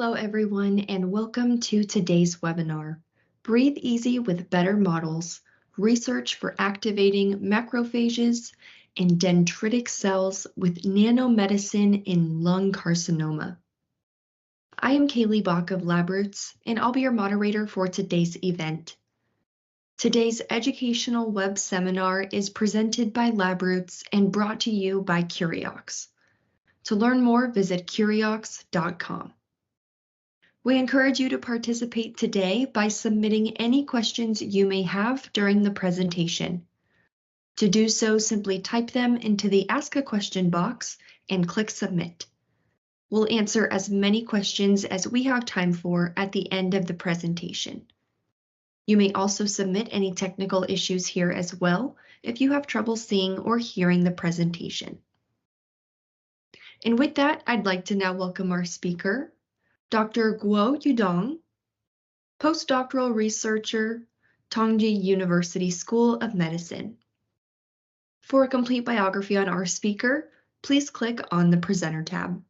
Hello, everyone, and welcome to today's webinar, Breathe Easy with Better Models, Research for Activating Macrophages and Dendritic Cells with Nanomedicine in Lung Carcinoma. I am Kaylee Bach of LabRoots, and I'll be your moderator for today's event. Today's educational web seminar is presented by LabRoots and brought to you by Curiox. To learn more, visit curiox.com. We encourage you to participate today by submitting any questions you may have during the presentation. To do so, simply type them into the Ask a Question box and click Submit. We'll answer as many questions as we have time for at the end of the presentation. You may also submit any technical issues here as well if you have trouble seeing or hearing the presentation. And with that, I'd like to now welcome our speaker, Dr. Guo Yuedong, Postdoctoral Researcher, Tongji University School of Medicine. For a complete biography on our speaker, please click on the Presenter tab.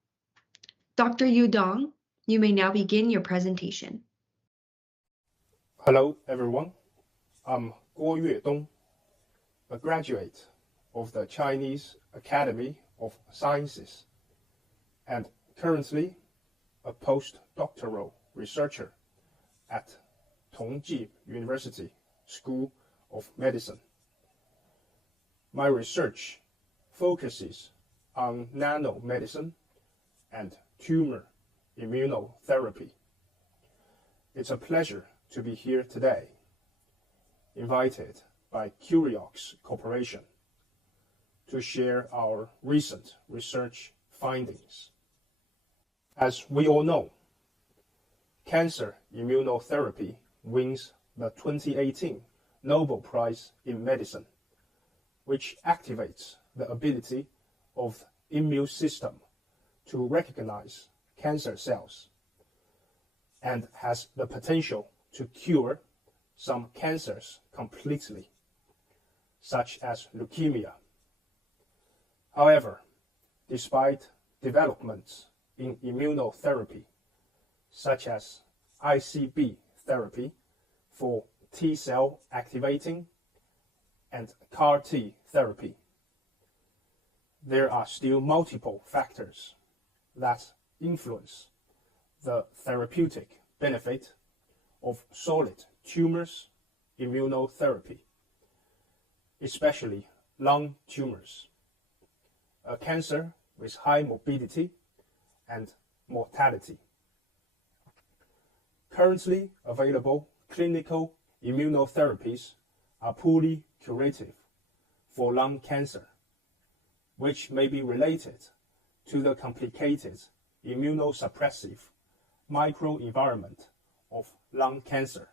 Dr. Yuedong, you may now begin your presentation. Hello, everyone. I'm Guo Yuedong, a graduate of the Chinese Academy of Sciences, and currently a postdoctoral researcher at Tongji University School of Medicine. My research focuses on nanomedicine and tumor immunotherapy. It's a pleasure to be here today, invited by Curiox Corporation to share our recent research findings. As we all know, cancer immunotherapy wins the 2018 Nobel Prize in Medicine, which activates the ability of the immune system to recognize cancer cells and has the potential to cure some cancers completely, such as leukemia. However, despite developments in immunotherapy, such as ICB therapy for T-cell activating and CAR-T therapy, there are still multiple factors that influence the therapeutic benefit of solid tumors immunotherapy, especially lung tumors, a cancer with high morbidity and mortality. Currently available clinical immunotherapies are poorly curative for lung cancer, which may be related to the complicated immunosuppressive microenvironment of lung cancer.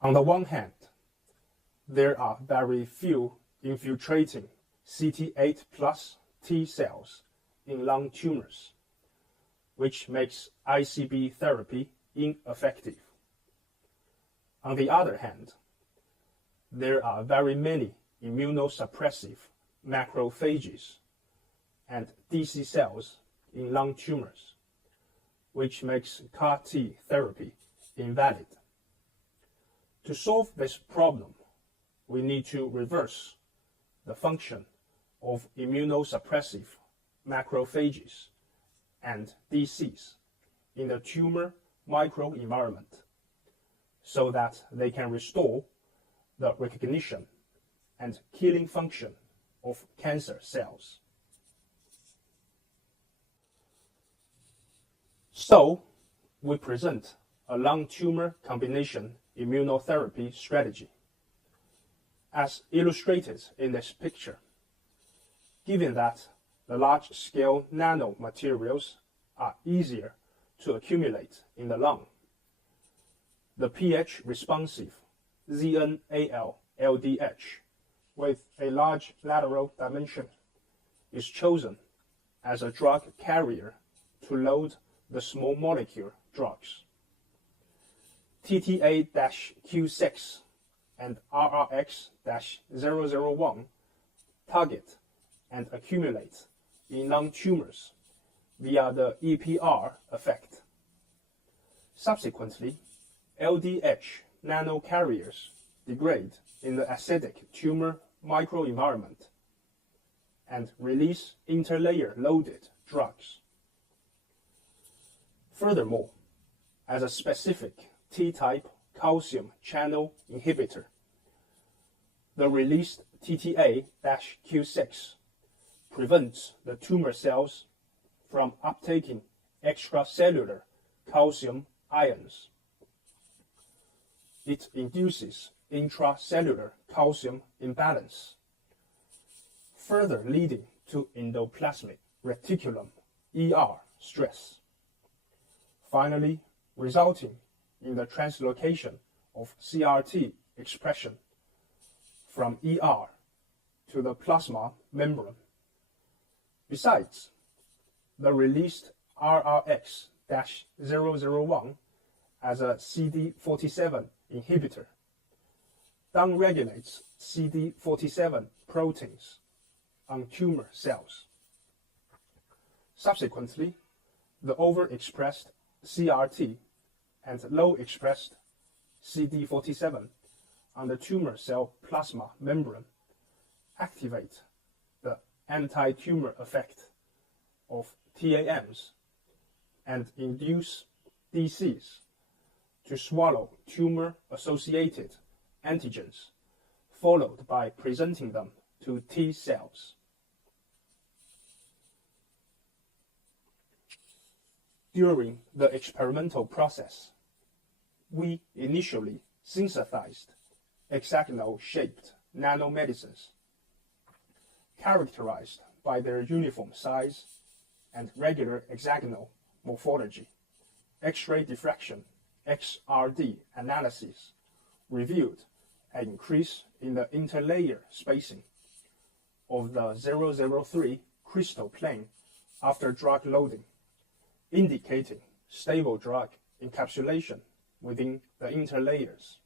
On the one hand, there are very few infiltrating CD8 plus T cells in lung tumors, which makes ICB therapy ineffective. On the other hand, there are very many immunosuppressive macrophages and DC cells in lung tumors, which makes CAR-T therapy invalid. To solve this problem, we need to reverse the function of immunosuppressive macrophages and DCs in the tumor microenvironment so that they can restore the recognition and killing function of cancer cells. So, we present a lung tumor combination immunotherapy strategy. As illustrated in this picture, given that the large-scale nanomaterials are easier to accumulate in the lung, the pH-responsive ZNAL LDH with a large lateral dimension is chosen as a drug carrier to load the small molecule drugs. TTA-Q6 and RRX-001 target and accumulate in lung tumors via the EPR effect. Subsequently, LDH nanocarriers degrade in the acidic tumor microenvironment and release interlayer-loaded drugs. Furthermore, as a specific T-type calcium channel inhibitor, the released TTA-Q6 prevents the tumor cells from uptaking extracellular calcium ions. It induces intracellular calcium imbalance, further leading to endoplasmic reticulum ER stress, finally resulting in the translocation of CRT expression from ER to the plasma membrane. Besides, the released RRX-001 as a CD47 inhibitor downregulates CD47 proteins on tumor cells. Subsequently, the overexpressed CRT and low-expressed CD47 on the tumor cell plasma membrane activate the anti-tumor effect of TAMs and induce DCs to swallow tumor-associated antigens, followed by presenting them to T cells. During the experimental process, we initially synthesized hexagonal-shaped nanomedicines, characterized by their uniform size and regular hexagonal morphology. X-ray diffraction XRD analysis revealed an increase in the interlayer spacing of the 003 crystal plane after drug loading, indicating stable drug encapsulation within the interlayers.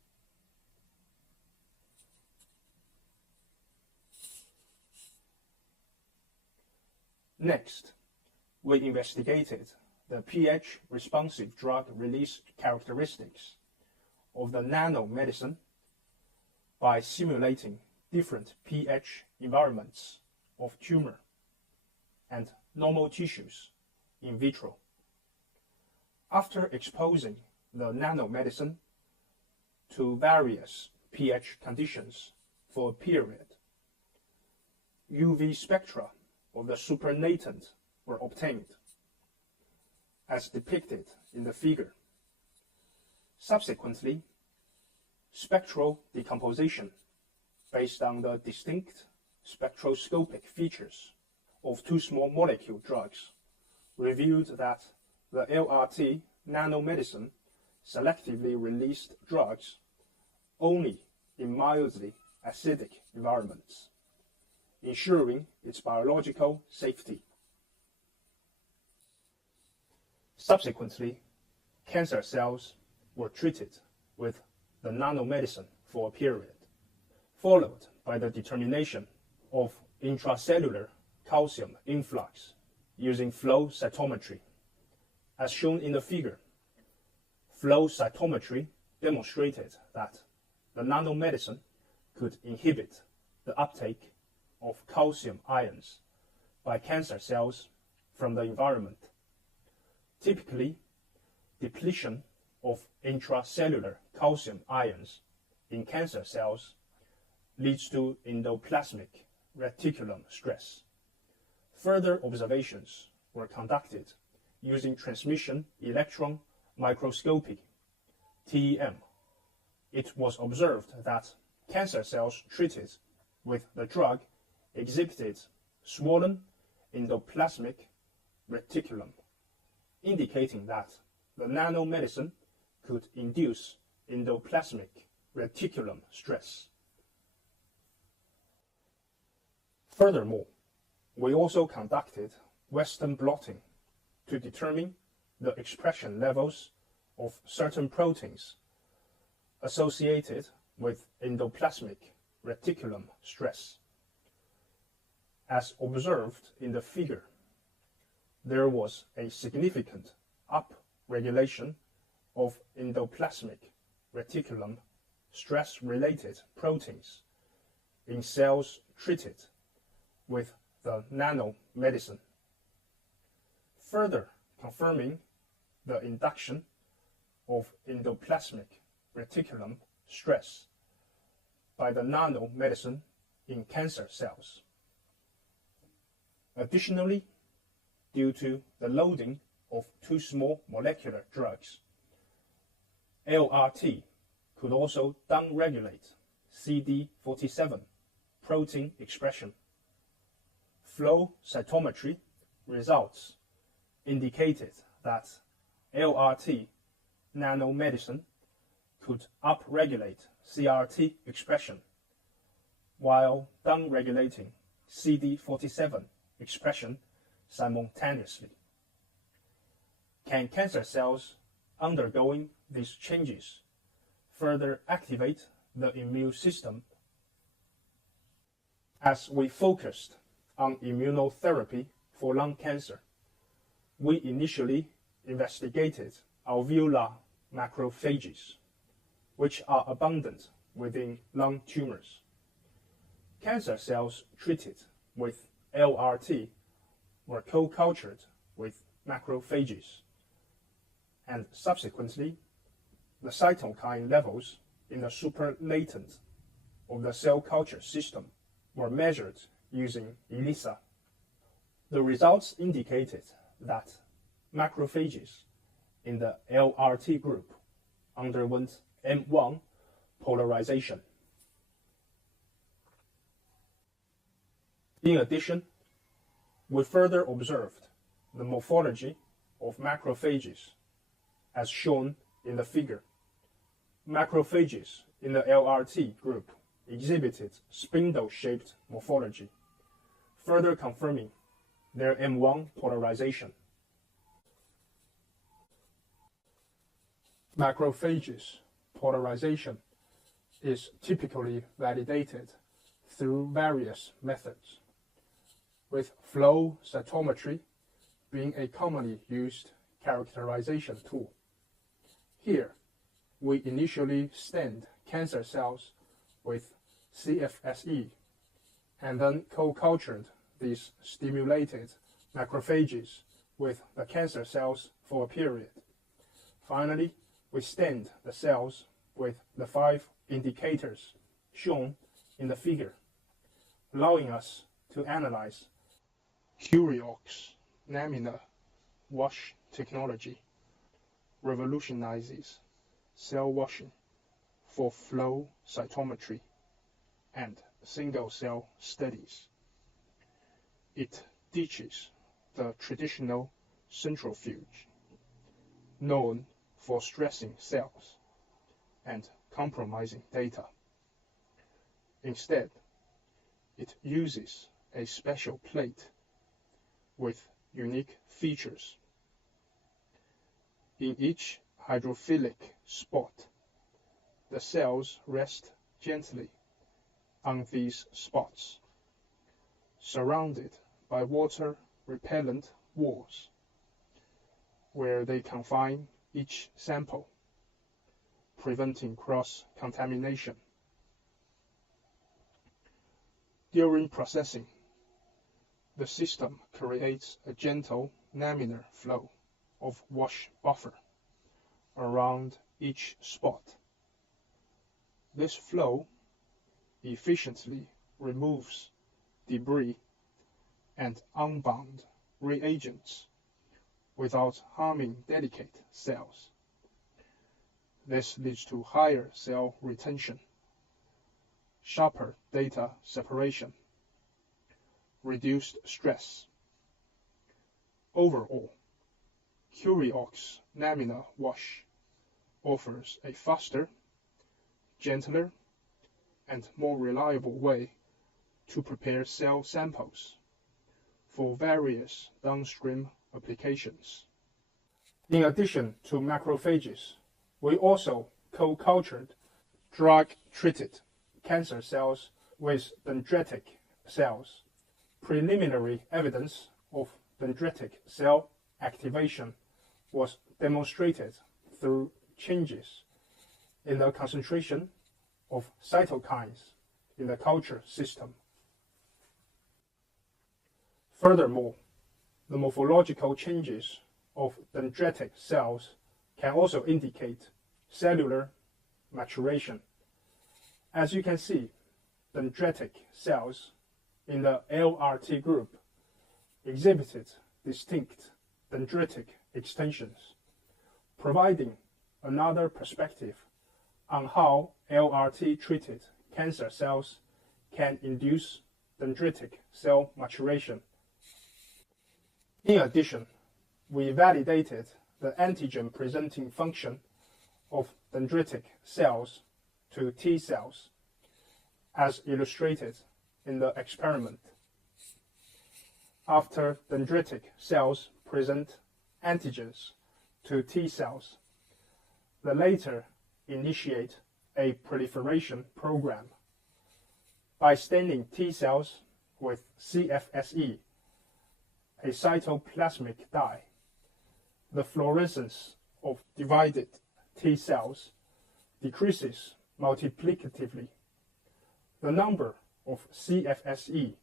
Next, we investigated the pH-responsive drug release characteristics of the nanomedicine by simulating different pH environments of tumor and normal tissues in vitro. After exposing the nanomedicine to various pH conditions for a period, UV spectra of the supernatant were obtained, as depicted in the figure. Subsequently, spectral decomposition based on the distinct spectroscopic features of two small molecule drugs revealed that the LRT nanomedicine selectively released drugs only in mildly acidic environments, ensuring its biological safety. Subsequently, cancer cells were treated with the nanomedicine for a period, followed by the determination of intracellular calcium influx using flow cytometry. As shown in the figure, flow cytometry demonstrated that the nanomedicine could inhibit the uptake of calcium ions by cancer cells from the environment. Typically, depletion of intracellular calcium ions in cancer cells leads to endoplasmic reticulum stress. Further observations were conducted using transmission electron microscopy, TEM. It was observed that cancer cells treated with the drug exhibited swollen endoplasmic reticulum, indicating that the nanomedicine could induce endoplasmic reticulum stress. Furthermore, we also conducted Western blotting to determine the expression levels of certain proteins associated with endoplasmic reticulum stress. As observed in the figure there was a significant upregulation of endoplasmic reticulum stress-related proteins in cells treated with the nanomedicine, further confirming the induction of endoplasmic reticulum stress by the nanomedicine in cancer cells. Additionally, due to the loading of two small molecular drugs, LRT could also downregulate CD47 protein expression. Flow cytometry results indicated that LRT nanomedicine could upregulate CRT expression while downregulating CD47 expression simultaneously. Can cancer cells undergoing these changes further activate the immune system? As we focused on immunotherapy for lung cancer, we initially investigated alveolar macrophages, which are abundant within lung tumors. Cancer cells treated with LRT were co-cultured with macrophages, and subsequently, the cytokine levels in the superlatent of the cell culture system were measured using ELISA. The results indicated that macrophages in the LRT group underwent M1 polarization. In addition, we further observed the morphology of macrophages as shown in the figure. Macrophages in the LRT group exhibited spindle-shaped morphology, further confirming their M1 polarization. Macrophages polarization is typically validated through various methods, with flow cytometry being a commonly used characterization tool. Here, we initially stained cancer cells with CFSE and then co-cultured these stimulated macrophages with the cancer cells for a period. Finally, we stained the cells with the 5 indicators shown in the figure, allowing us to analyze Curiox laminar wash technology revolutionizes cell washing for flow cytometry and single-cell studies. It ditches the traditional centrifuge, known for stressing cells and compromising data. Instead, it uses a special plate with unique features. In each hydrophilic spot, the cells rest gently on these spots, surrounded by water-repellent walls, where they confine each sample, preventing cross-contamination. During processing, the system creates a gentle laminar flow of wash buffer around each spot. This flow efficiently removes debris and unbound reagents without harming delicate cells. This leads to higher cell retention, sharper data separation, reduced stress. Overall, Curiox laminar wash offers a faster, gentler, and more reliable way to prepare cell samples for various downstream applications. In addition to macrophages, we also co-cultured drug-treated cancer cells with dendritic cells. Preliminary evidence of dendritic cell activation was demonstrated through changes in the concentration of cytokines in the culture system. Furthermore, the morphological changes of dendritic cells can also indicate cellular maturation. As you can see, dendritic cells in the LRT group exhibited distinct dendritic extensions, providing another perspective on how LRT-treated cancer cells can induce dendritic cell maturation. In addition, we validated the antigen-presenting function of dendritic cells to T cells, as illustrated in the experiment. After dendritic cells present antigens to T cells, the latter initiate a proliferation program. By staining T cells with CFSE, a cytoplasmic dye, the fluorescence of divided T cells decreases multiplicatively. The number of CFSE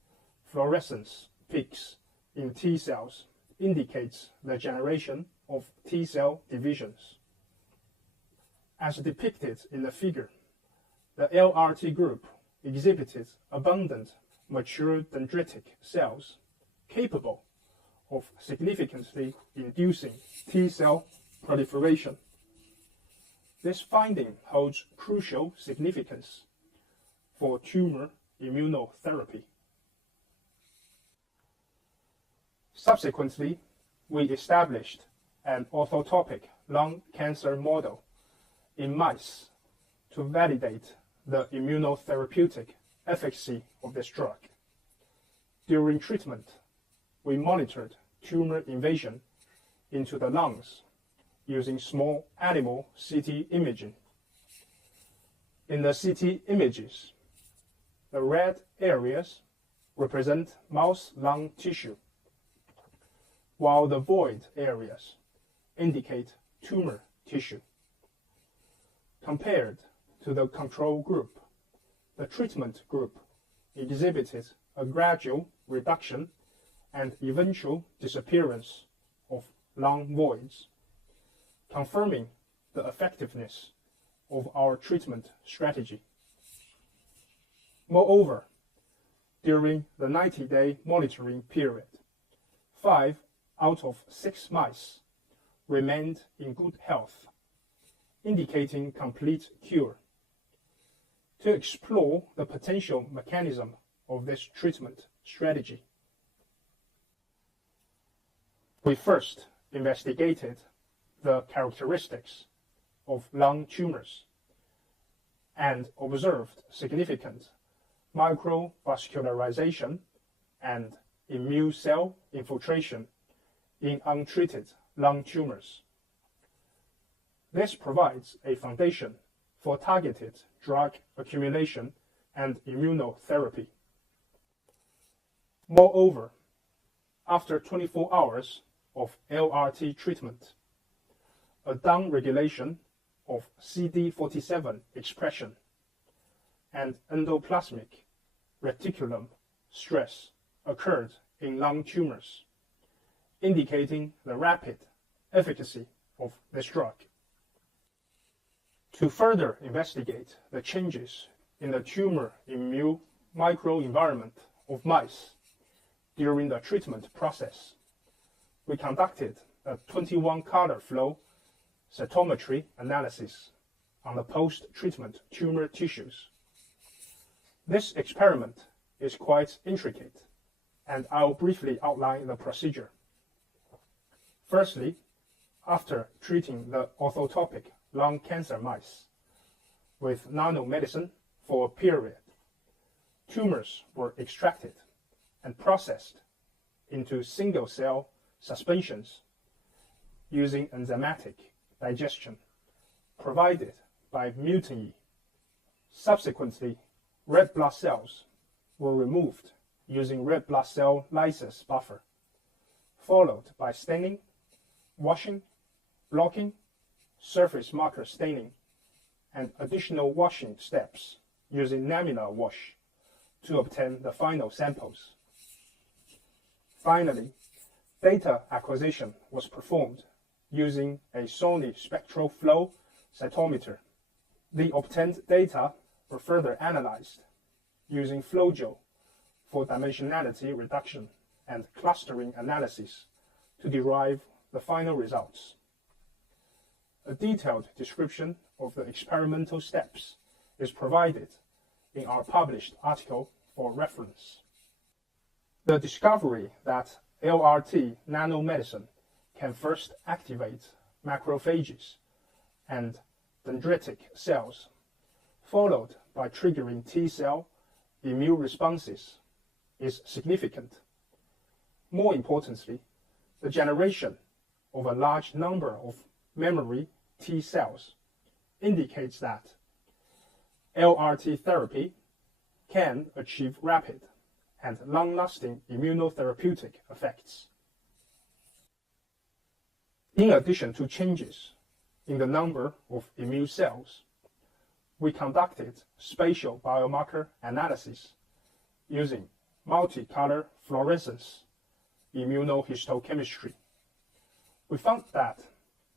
fluorescence peaks in T cells indicates the generation of T cell divisions. As depicted in the figure, the LRT group exhibited abundant mature dendritic cells capable of significantly inducing T cell proliferation. This finding holds crucial significance for tumor immunotherapy. Subsequently, we established an orthotopic lung cancer model in mice to validate the immunotherapeutic efficacy of this drug. During treatment, we monitored tumor invasion into the lungs using small animal CT imaging. In the CT images, the red areas represent mouse lung tissue, while the void areas indicate tumor tissue. Compared to the control group, the treatment group exhibited a gradual reduction and eventual disappearance of lung voids, confirming the effectiveness of our treatment strategy. Moreover, during the 90-day monitoring period, 5 out of 6 mice remained in good health, indicating complete cure. To explore the potential mechanism of this treatment strategy, we first investigated the characteristics of lung tumors and observed significant microvascularization and immune cell infiltration in untreated lung tumors. This provides a foundation for targeted drug accumulation and immunotherapy. Moreover, after 24 hours of LRT treatment, a downregulation of CD47 expression and endoplasmic reticulum stress occurred in lung tumors, indicating the rapid efficacy of this drug. To further investigate the changes in the tumor immune microenvironment of mice during the treatment process, we conducted a 21-color flow cytometry analysis on the post-treatment tumor tissues. This experiment is quite intricate, and I'll briefly outline the procedure. Firstly, after treating the orthotopic lung cancer mice with nanomedicine for a period, tumors were extracted and processed into single-cell suspensions using enzymatic digestion provided by mutiny. Subsequently, red blood cells were removed using red blood cell lysis buffer, followed by staining, washing, blocking, surface marker staining, and additional washing steps using laminar wash to obtain the final samples. Finally, data acquisition was performed using a Sony spectral flow cytometer. The obtained data were further analyzed using FlowGel for dimensionality reduction and clustering analysis to derive the final results. A detailed description of the experimental steps is provided in our published article for reference. The discovery that LRT nanomedicine can first activate macrophages and dendritic cells, followed by triggering T-cell immune responses, is significant. More importantly, the generation of a large number of memory T cells indicates that LRT therapy can achieve rapid and long-lasting immunotherapeutic effects. In addition to changes in the number of immune cells, we conducted spatial biomarker analysis using multicolor fluorescence immunohistochemistry. We found that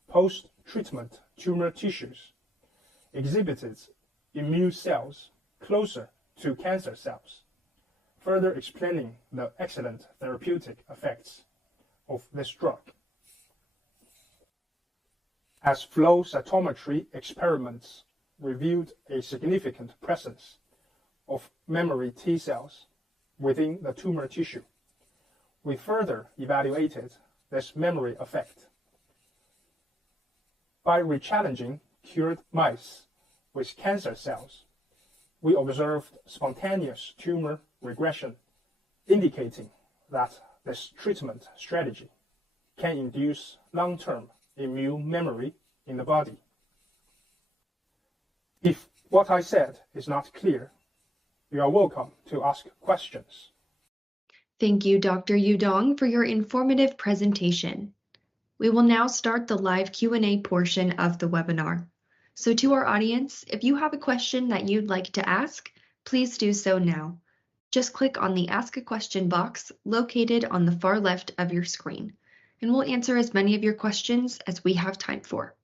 post-treatment tumor tissues exhibited immune cells closer to cancer cells, further explaining the excellent therapeutic effects of this drug. As flow cytometry experiments revealed a significant presence of memory T cells within the tumor tissue, we further evaluated this memory effect. By rechallenging cured mice with cancer cells, we observed spontaneous tumor regression, indicating that this treatment strategy can induce long-term immune memory in the body. If what I said is not clear, you are welcome to ask questions. Thank you, Dr. Yuedong, for your informative presentation. We will now start the live Q&A portion of the webinar. So to our audience, if you have a question that you'd like to ask, please do so now. Just click on the Ask a Question box located on the far left of your screen, and we'll answer as many of your questions as we have time for.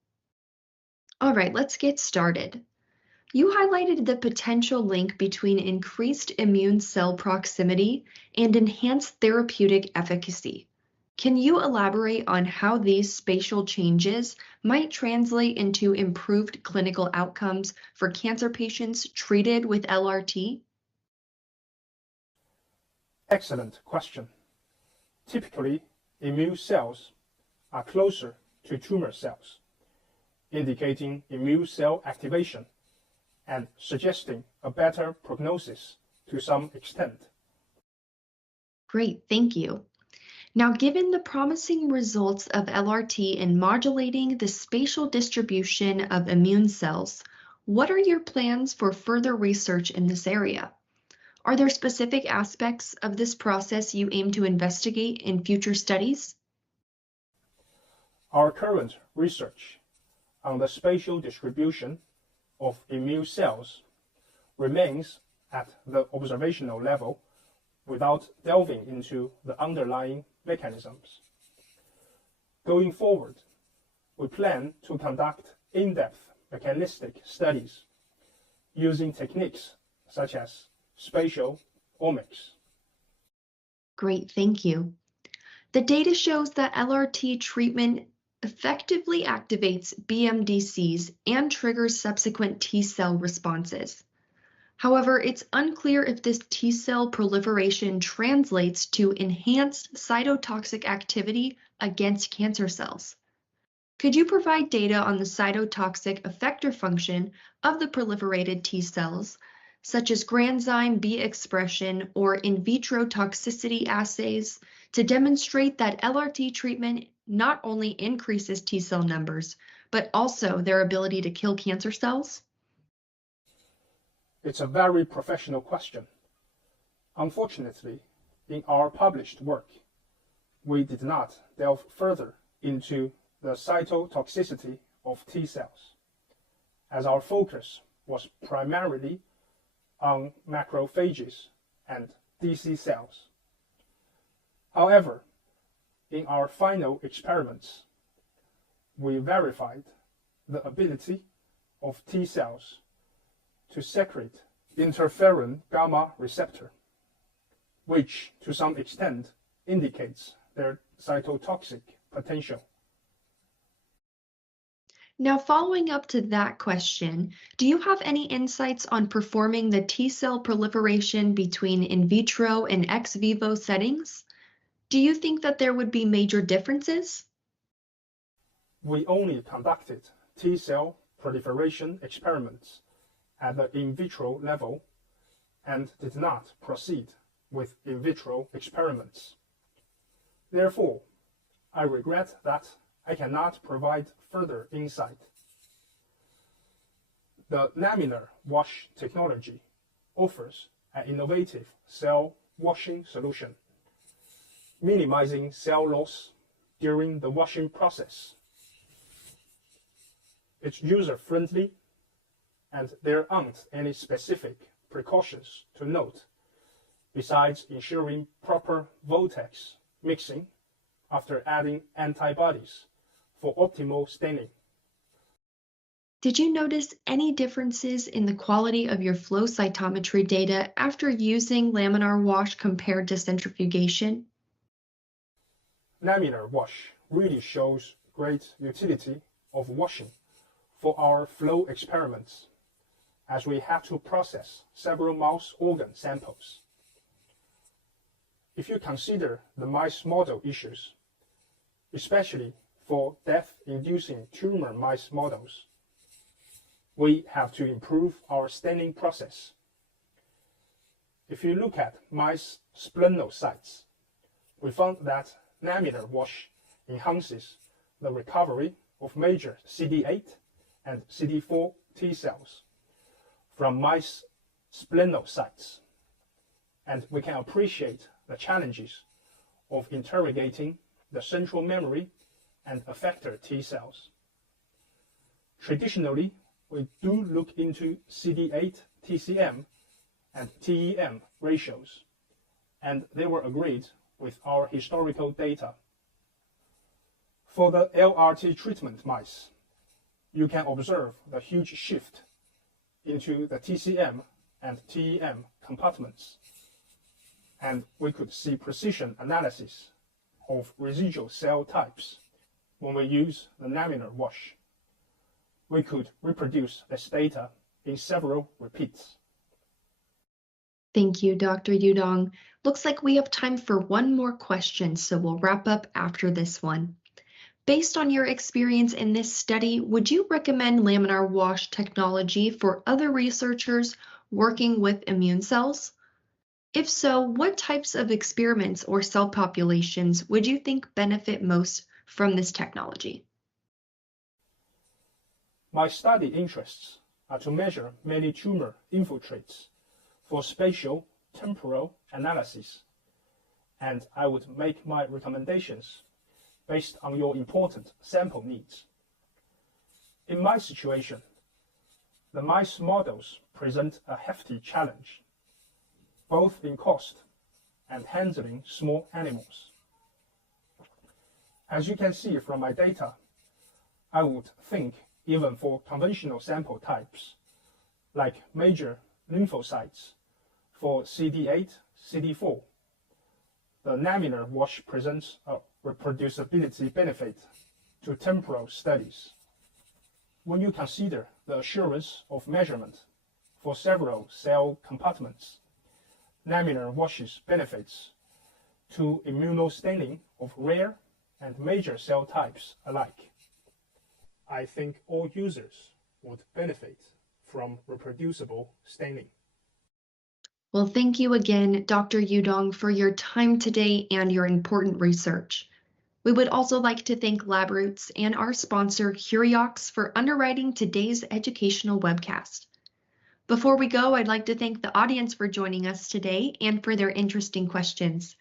All right, let's get started. You highlighted the potential link between increased immune cell proximity and enhanced therapeutic efficacy. Can you elaborate on how these spatial changes might translate into improved clinical outcomes for cancer patients treated with LRT? Excellent question. Typically, immune cells are closer to tumor cells, indicating immune cell activation and suggesting a better prognosis to some extent. Great, thank you. Now, given the promising results of LRT in modulating the spatial distribution of immune cells, what are your plans for further research in this area? Are there specific aspects of this process you aim to investigate in future studies? Our current research on the spatial distribution of immune cells remains at the observational level without delving into the underlying mechanisms. Going forward, we plan to conduct in-depth mechanistic studies using techniques such as spatial omics. Great, thank you. The data shows that LRT treatment effectively activates BMDCs and triggers subsequent T-cell responses. However, it's unclear if this T-cell proliferation translates to enhanced cytotoxic activity against cancer cells. Could you provide data on the cytotoxic effector function of the proliferated T-cells, such as granzyme B expression or in vitro toxicity assays, to demonstrate that LRT treatment not only increases T-cell numbers, but also their ability to kill cancer cells? It's a very professional question. Unfortunately, in our published work, we did not delve further into the cytotoxicity of T cells, as our focus was primarily on macrophages and DC cells. However, in our final experiments, we verified the ability of T cells to secrete interferon gamma receptor, which to some extent indicates their cytotoxic potential. Now, following up to that question, do you have any insights on performing the T cell proliferation between in vitro and ex vivo settings? Do you think that there would be major differences? We only conducted T cell proliferation experiments at the in vitro level and did not proceed with in vitro experiments. Therefore, I regret that I cannot provide further insight. The laminar wash technology offers an innovative cell washing solution, minimizing cell loss during the washing process. It's user-friendly, and there aren't any specific precautions to note, besides ensuring proper vortex mixing after adding antibodies for optimal staining. Did you notice any differences in the quality of your flow cytometry data after using laminar wash compared to centrifugation? Laminar wash really shows great utility of washing for our flow experiments, as we had to process several mouse organ samples. If you consider the mice model issues, especially for death-inducing tumor mice models, we have to improve our staining process. If you look at mice splenocytes, we found that laminar wash enhances the recovery of major CD8 and CD4 T cells from mice splenocytes, and we can appreciate the challenges of interrogating the central memory and effector T cells. Traditionally, we do look into CD8 TCM and TEM ratios, and they were agreed with our historical data. For the LRT treatment mice, you can observe the huge shift into the TCM and TEM compartments, and we could see precision analysis of residual cell types when we use the laminar wash. We could reproduce this data in several repeats. Thank you, Dr. Yuedong. Looks like we have time for one more question, so we'll wrap up after this one. Based on your experience in this study, would you recommend laminar wash technology for other researchers working with immune cells? If so, what types of experiments or cell populations would you think benefit most from this technology? My study interests are to measure many tumor infiltrates for spatial temporal analysis, and I would make my recommendations based on your important sample needs. In my situation, the mice models present a hefty challenge, both in cost and handling small animals. As you can see from my data, I would think even for conventional sample types, like major lymphocytes for CD8, CD4, the laminar wash presents a reproducibility benefit to temporal studies. When you consider the assurance of measurement for several cell compartments, laminar washes benefits to immunostaining of rare and major cell types alike. I think all users would benefit from reproducible staining. Well, thank you again, Dr. Yuedong, for your time today and your important research. We would also like to thank LabRoots and our sponsor, Curiox, for underwriting today's educational webcast. Before we go, I'd like to thank the audience for joining us today and for their interesting questions.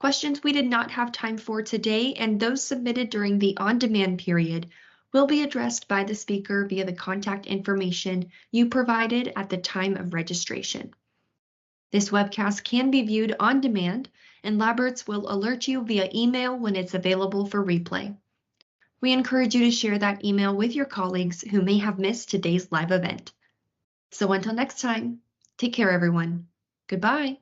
Questions we did not have time for today and those submitted during the on-demand period will be addressed by the speaker via the contact information you provided at the time of registration. This webcast can be viewed on demand, and LabRoots will alert you via email when it's available for replay. We encourage you to share that email with your colleagues who may have missed today's live event. So until next time, take care everyone. Goodbye.